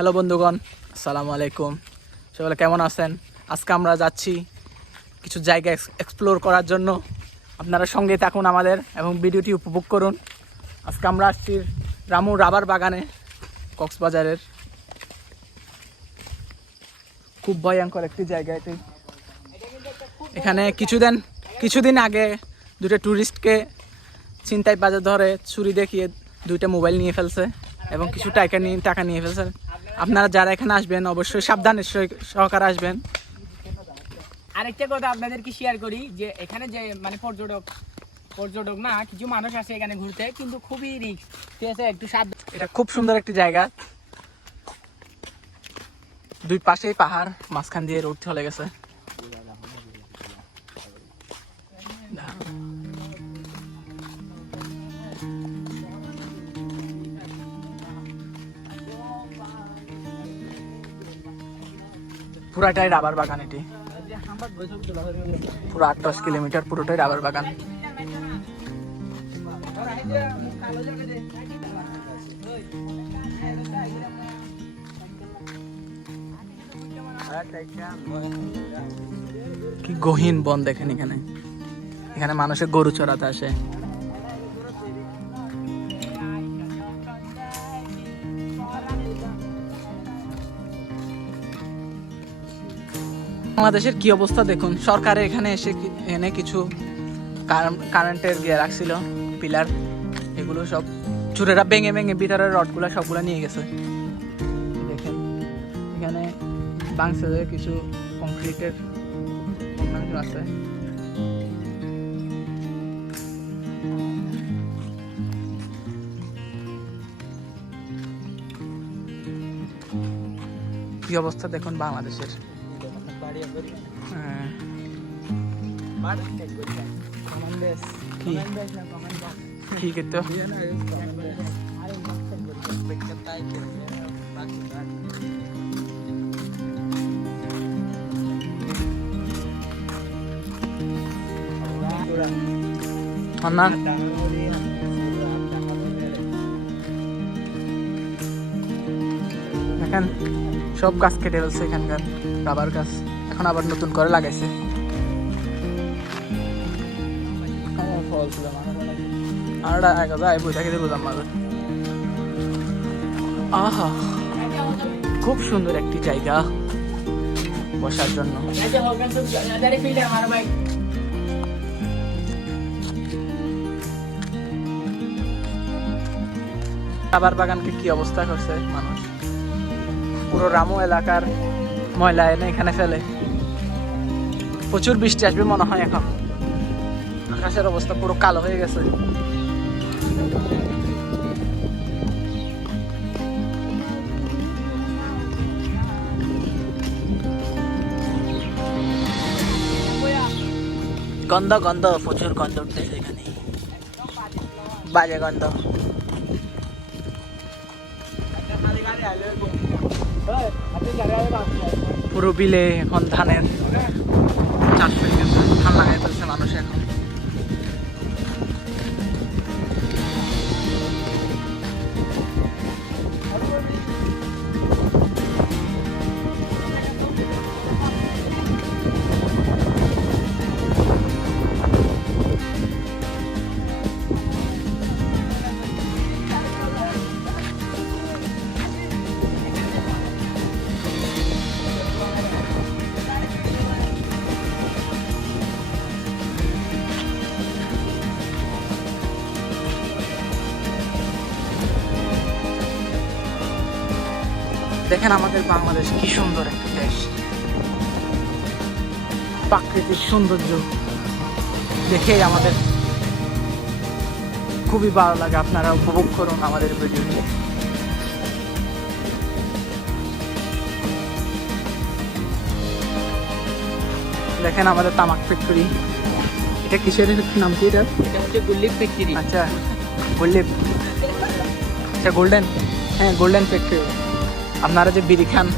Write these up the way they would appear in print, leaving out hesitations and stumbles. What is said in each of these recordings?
Hello বন্ধুগণ, আসসালামু আলাইকুম। সবাই কেমন আছেন? আজকে আমরা যাচ্ছি কিছু জায়গা এক্সপ্লোর করার জন্য। আপনারা সঙ্গে থাকুন আমাদের এবং ভিডিওটি উপভোগ করুন। আজকে আমরা আসছি রামু রাবার বাগানে, কক্সবাজারের। খুব ভয়ঙ্কর একটি জায়গা এটি। এখানে কিছুদিন আগে দুটো ট্যুরিস্টকে ছিনতাই বাজে ধরে চুরি দেখিয়ে দুইটা মোবাইল নিয়ে ফেলছে এবং কিছু টাকা নিয়ে ফেলছে। আপনারা যারা এখানে আসবেন অবশ্যই সাবধানের সহকারে আসবেন। আরেকটা কথা আপনাদেরকে শেয়ার করি যে এখানে যে মানে পর্যটক না কিছু মানুষ আছে এখানে ঘুরতে, কিন্তু খুবই রিস্ক, ঠিক আছে? একটু সাবধান। এটা খুব সুন্দর একটি জায়গা, দুই পাশেই পাহাড়, মাঝখান দিয়ে রোড চলে গেছে। পুরাটাই রাবার বাগান, এটি পুরো 8-10 কিলোমিটার পুরোটাই রাবার বাগান। কি গহীন বন দেখেন এখানে। এখানে মানুষের গরু চড়াতে আসে। বাংলাদেশের কি অবস্থা দেখুন। সরকারে এখানে কিছু কারেন্টের গিয়ে রাখছিল, পিলার, এগুলো সব চুরেরা ভেঙে ভিতরের রডগুলো সবগুলো নিয়ে গেছে। দেখেন এখানে বাংলাদেশে কিছু কংক্রিটের আছে। কি অবস্থা দেখুন বাংলাদেশের। ঠিক তো দেখেন সব গাছ কেটে ফেলছে এখানকার, রাবার গাছ এখন আবার নতুন করে লাগাইছে। আহা, খুব সুন্দর একটি জায়গা বসার জন্য। রাবার বাগানকে কি অবস্থা করছে মানুষ। পুরো রামু এলাকার ময়লা এনে এখানে ফেলে। প্রচুর বৃষ্টি আসবে মনে হয় এখন। আকাশের অবস্থা পুরো কালো হয়ে গেছে। গন্ধ প্রচুর গন্ধ উঠতেছে এখানে, বাজে গন্ধ। পুরো বিলে এখন ধানের চাষ হয়ে গেছে, ধান লাগাই ফেলছে মানুষ এখন। দেখেন আমাদের বাংলাদেশ কি সুন্দর একটা দেশ, প্রাকৃতিক সৌন্দর্য দেখে আমাদের খুবই ভালো লাগে। আপনারা উপভোগ করুন আমাদের ভিডিওটি। দেখেন আমাদের তামাক ফ্যাক্টরি। এটা কিসের নাম কি? এটা হচ্ছে গুল্লিপ ফ্যাক্টরি। আচ্ছা, গুল্লিপ, আচ্ছা গোল্ডেন, হ্যাঁ গোল্ডেন ফ্যাক্টরি। আপনারা যে বিড়ি খান,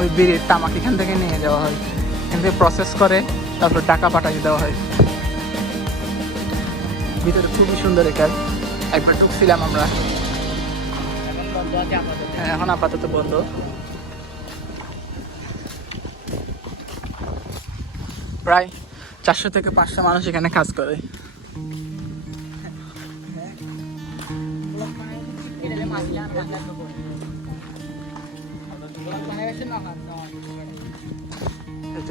ওই বিড়ির তামাক এখান থেকে নিয়ে যাওয়া হয়, এখান থেকে প্রসেস করে তারপর টাকা পাঠিয়ে দেওয়া হয়। ভিতরে খুবই সুন্দর। এটা একবার ঢুকছিলাম আমরা, এখন আপাতত বন্ধ। প্রায় 400 থেকে 500 মানুষ এখানে কাজ করে।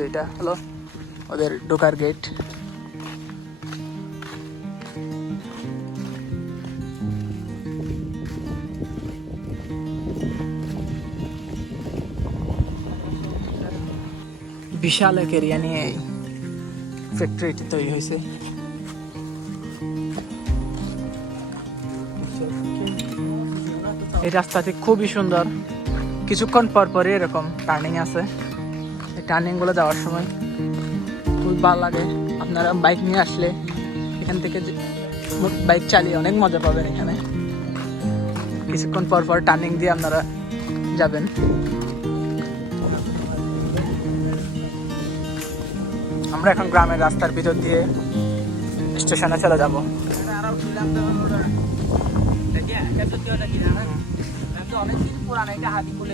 এটা হলো ওদের ঢোকার গেট। বিশাল এক এরিয়া নিয়ে এই ফ্যাক্টরিটি তৈরি হয়েছে। এই রাস্তাটি খুবই সুন্দর, কিছুক্ষণ পর পরই এরকম টার্নিং আছে। এই টার্নিং গুলো যাওয়ার সময় খুব ভালো লাগে। আপনারা বাইক নিয়ে আসলে এখান থেকে বাইক চালিয়ে অনেক মজা পাবেন। এখানে কিছুক্ষণ পর পর টার্নিং দিয়ে আপনারা যাবেন। আমরা এখন গ্রামের রাস্তার ভিতর দিয়ে স্টেশনে চলে যাব। অনেকদিন পুরানো এটা হাতি বলে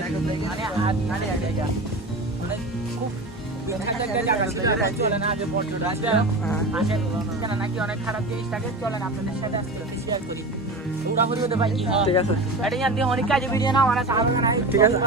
নাকি অনেক খারাপ জিনিস থাকে। চলেন আপনাদের সাথে শেয়ার করি। ঠিক আছে, অনেক কাজে ভিডিও না আমার ঠিক আছে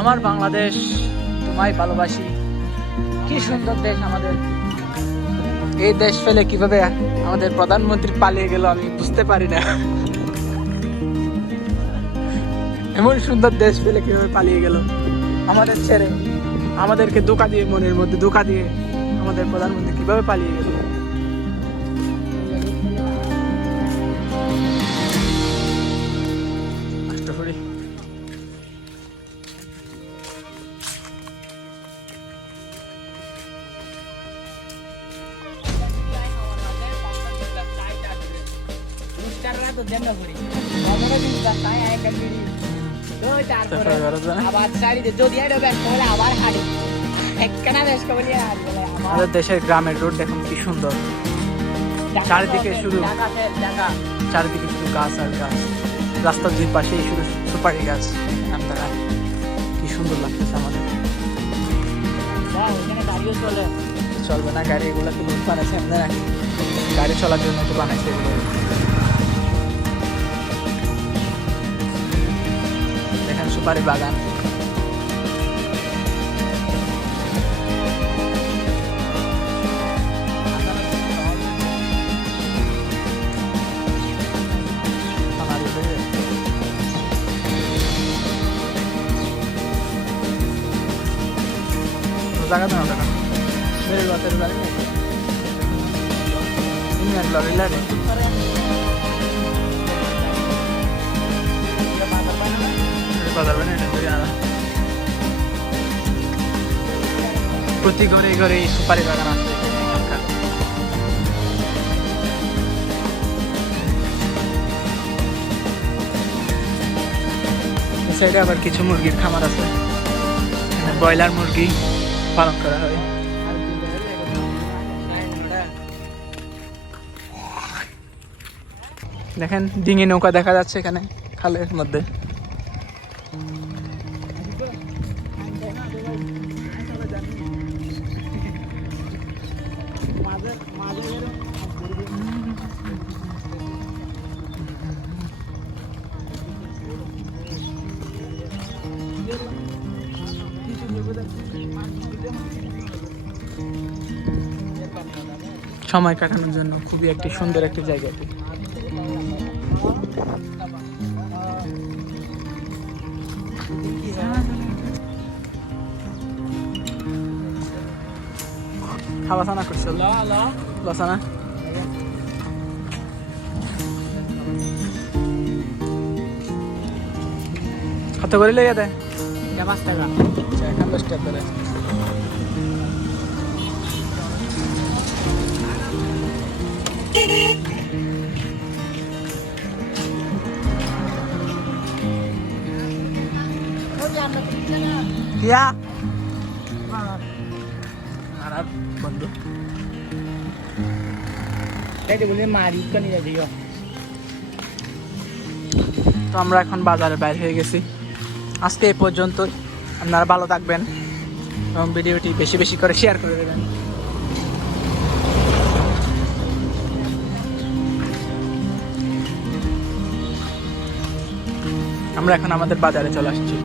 আমার বাংলাদেশ, তোমায় ভালোবাসি। কি সুন্দর দেশ আমাদের। এই দেশ ফেলে কিভাবে আমাদের প্রধানমন্ত্রী পালিয়ে গেল আমি বুঝতে পারি না। এমন সুন্দর দেশ ফেলে কিভাবে পালিয়ে গেল আমাদের ছেড়ে, আমাদেরকে ধোঁকা দিয়ে, মনের মধ্যে ধোঁকা দিয়ে আমাদের প্রধানমন্ত্রী কিভাবে পালিয়ে গেল। আমাদের দেশের গ্রামের রোড দেখুন কি সুন্দর। চারিদিকে শুধু গাছ আর গাছ। রাস্তার দুই পাশেই শুধু সুপারি গাছ। কি সুন্দর লাগতেছে আমাদের। চলবে না গাড়ি, এগুলো তো বানাইছে আপনারা, গাড়ি চলার জন্য তো বানাইছে এগুলো। দেখেন সুপারি বাগান। জায়গা তো না मेरे बात है गाड़ी में इन लॉरी ला रे बाजार बने तो यार প্রতি ঘরে ঘরে সুপারি বাগান আছে। সাইডে আবার কিছু মুরগির খামার আছে। ব্রয়লার মুরগি পালন করা হয়। দেখেন ডিঙি নৌকা দেখা যাচ্ছে এখানে খালের মধ্যে। সময় কাটানোর জন্য খুবই একটি সুন্দর একটি জায়গা এটি। খাওয়া সানা করছো লসানা কত করে লেগে দেয়? এটা 5 টাকা। আচ্ছা, এখন 10 টাকা করে। কিয়া আর বন্ধু এটা বলে মারি কানি যাইও। তো আমরা এখন বাজারে বাইরে হয়ে গেছি। আজকে এই পর্যন্তই। আপনারা ভালো থাকবেন এবং ভিডিওটি বেশি বেশি করে শেয়ার করে দেবেন। আমরা এখন আমাদের বাজারে চলে আসছি।